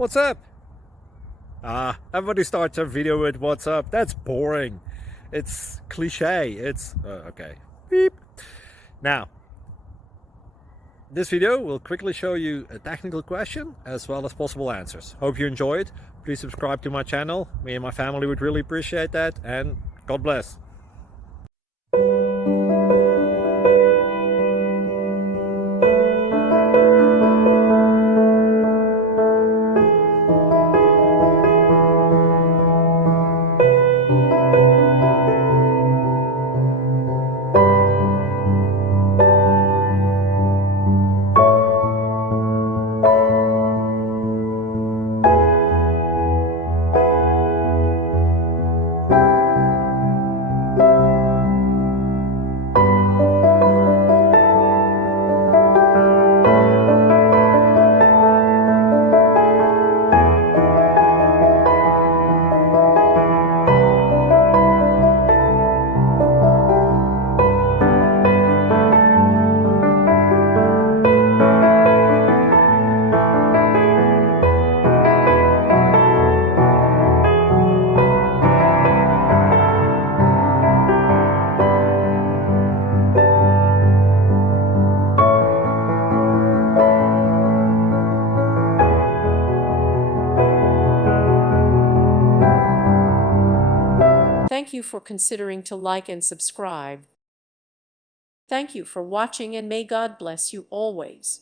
What's up? Everybody starts a video with what's up. That's boring. It's cliche. It's okay. Beep. Now, this video will quickly show you a technical question as well as possible answers. Hope you enjoy it. Please subscribe to my channel. Me and my family would really appreciate that, and God bless. Thank you for considering to like and subscribe. Thank you for watching, and may God bless you always.